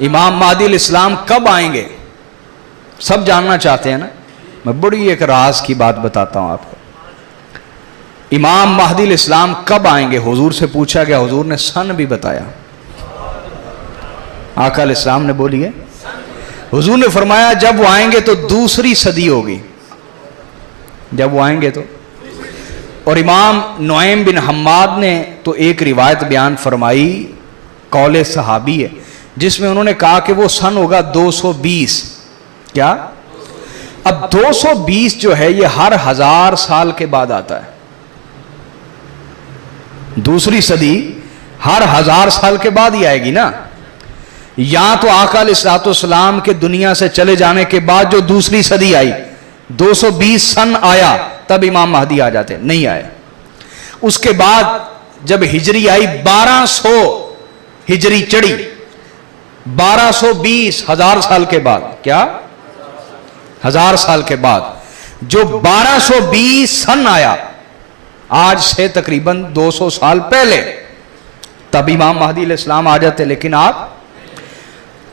امام مہدی الاسلام کب آئیں گے؟ سب جاننا چاہتے ہیں نا. میں بڑی ایک راز کی بات بتاتا ہوں آپ کو. امام مہدی الاسلام کب آئیں گے؟ حضور سے پوچھا گیا، حضور نے سن بھی بتایا. آقا علیہ السلام نے بولی ہے، حضور نے فرمایا جب وہ آئیں گے تو دوسری صدی ہوگی. جب وہ آئیں گے تو. اور امام نعیم بن حماد نے تو ایک روایت بیان فرمائی، قول صحابی ہے، جس میں انہوں نے کہا کہ وہ سن ہوگا 220. کیا؟ اب 220 جو ہے یہ ہر 1000 سال کے بعد آتا ہے. دوسری صدی ہر 1000 سال کے بعد ہی آئے گی نا. یا تو آقا علیہ السلام کے دنیا سے چلے جانے کے بعد جو دوسری صدی آئی 220 سن آیا تب امام مہدی آ جاتے، نہیں آئے. اس کے بعد جب ہجری آئی 1200 ہجری چڑھی، 1220 1000 سال کے بعد. کیا؟ 1000 سال کے بعد جو 1220 سن آیا، آج سے تقریباً 200 سال پہلے، تب امام مہدی علیہ السلام آ جاتے. لیکن آپ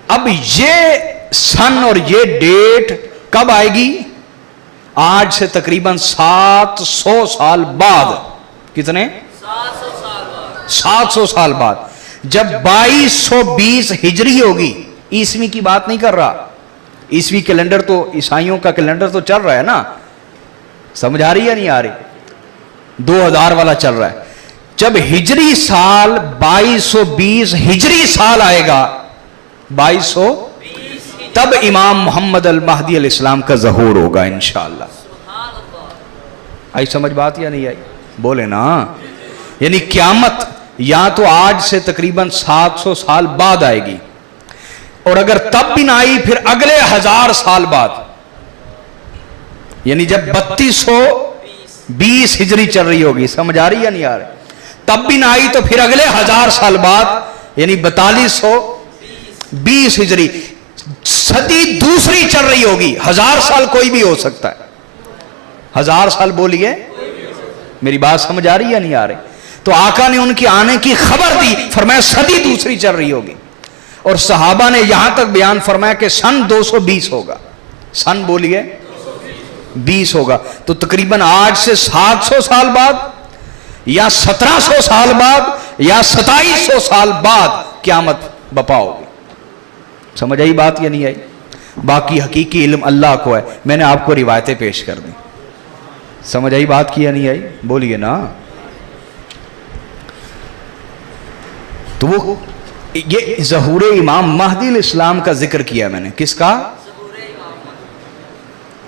اب یہ سن اور یہ ڈیٹ کب آئے گی؟ آج سے تقریباً 700 سال بعد. کتنے؟ 700 سال بعد. جب 2220 ہجری ہوگی، عیسوی کی بات نہیں کر رہا. عیسوی کیلنڈر تو عیسائیوں کا کیلنڈر تو چل رہا ہے نا، سمجھ آ رہی ہے نہیں آ رہی؟ 2000 والا چل رہا ہے. جب ہجری سال 2220 ہجری سال آئے گا 2200، تب امام محمد المہدی علیہ السلام کا ظہور ہوگا انشاءاللہ. آئی سمجھ بات یا نہیں آئی؟ بولے نا. یعنی قیامت یا تو آج سے تقریباً 700 سال بعد آئے گی، اور اگر تب بھی نہ آئی پھر اگلے 1000 سال بعد. یعنی جب 3220 ہجری چل رہی ہوگی، سمجھ آ رہی یا نہیں آ رہی؟ تب بھی نہ آئی تو پھر اگلے 1000 سال بعد، یعنی 4220 ہجری صدی دوسری چل رہی ہوگی. 1000 سال کوئی بھی ہو سکتا ہے. 1000 سال بولیے، میری بات سمجھ آ رہی یا نہیں آ رہی؟ تو آقا نے ان کی آنے کی خبر دی، فرمایا صدی دوسری چل رہی ہوگی. اور صحابہ نے یہاں تک بیان فرمایا کہ سن 220 ہوگا. سن بولیے 20 ہوگا. تو تقریباً آج سے 700 سال بعد یا 1700 سال بعد یا 2700 سال بعد قیامت بپا ہوگی. سمجھ آئی بات یا نہیں آئی؟ باقی حقیقی علم اللہ کو ہے. میں نے آپ کو روایتیں پیش کر دیں. سمجھ آئی بات کی یا نہیں آئی؟ بولیے نا. تو وہ یہ ظہور امام مہدی علیہ السلام کا ذکر کیا میں نے. کس کا؟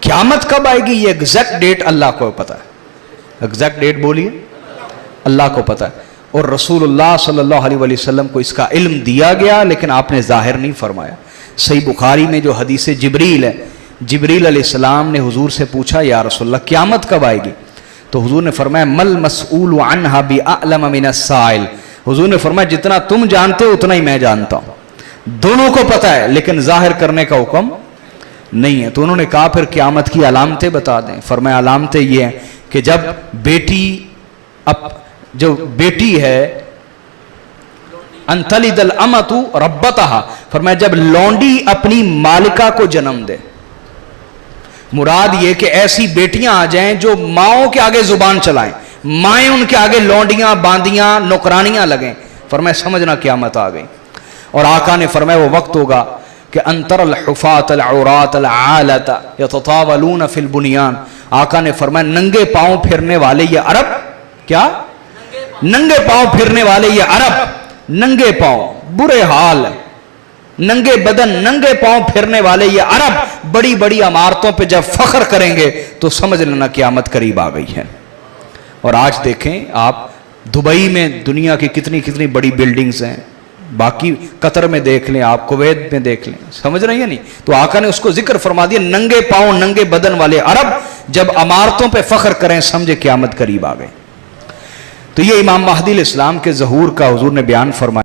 قیامت کب آئے گی یہ ایگزیکٹ ڈیٹ اللہ کو پتا ہے. ایگزیکٹ ڈیٹ بولیے، اللہ کو پتا ہے. اور رسول اللہ صلی اللہ علیہ وسلم کو اس کا علم دیا گیا، لیکن آپ نے ظاہر نہیں فرمایا. صحیح بخاری میں جو حدیث جبریل ہے، جبریل علیہ السلام نے حضور سے پوچھا یا رسول اللہ قیامت کب آئے گی؟ تو حضور نے فرمایا مل مسئول عنہا بأعلم من السائل. حضور نے فرمایا جتنا تم جانتے ہو اتنا ہی میں جانتا ہوں. دونوں کو پتا ہے لیکن ظاہر کرنے کا حکم نہیں ہے. تو انہوں نے کہا پھر قیامت کی علامتیں بتا دیں. فرمایا علامتیں یہ ہیں کہ جب جو بیٹی ہے ان تلد الامۃ ربتہا، فرمایا جب لونڈی اپنی مالکہ کو جنم دے. مراد یہ کہ ایسی بیٹیاں آ جائیں جو ماؤں کے آگے زبان چلائیں، مائیں ان کے آگے لونڈیاں باندیاں نوکرانیاں لگیں. فرمایا سمجھنا قیامت آ گئی. اور آقا نے فرمایا وہ وقت ہوگا کہ انتر الحفاة العورات العالۃ یتطاولون فی البنیان. آقا نے فرمایا ننگے پاؤں پھرنے والے یہ عرب، کیا؟ ننگے پاؤں پھرنے والے یہ عرب، ننگے پاؤں، برے حال، ننگے بدن، ننگے پاؤں پھرنے والے یہ عرب بڑی بڑی عمارتوں پہ جب فخر کریں گے تو سمجھ لینا قیامت قریب آ گئی ہے. اور آج دیکھیں آپ دبئی میں دنیا کی کتنی کتنی بڑی بلڈنگز ہیں، باقی قطر میں دیکھ لیں، آپ کویت میں دیکھ لیں. سمجھ رہے ہیں نہیں؟ تو آقا نے اس کو ذکر فرما دیا ننگے پاؤں ننگے بدن والے عرب جب عمارتوں پہ فخر کریں سمجھے قیامت قریب آ گئی. تو یہ امام مہدی علیہ السلام کے ظہور کا حضور نے بیان فرمایا.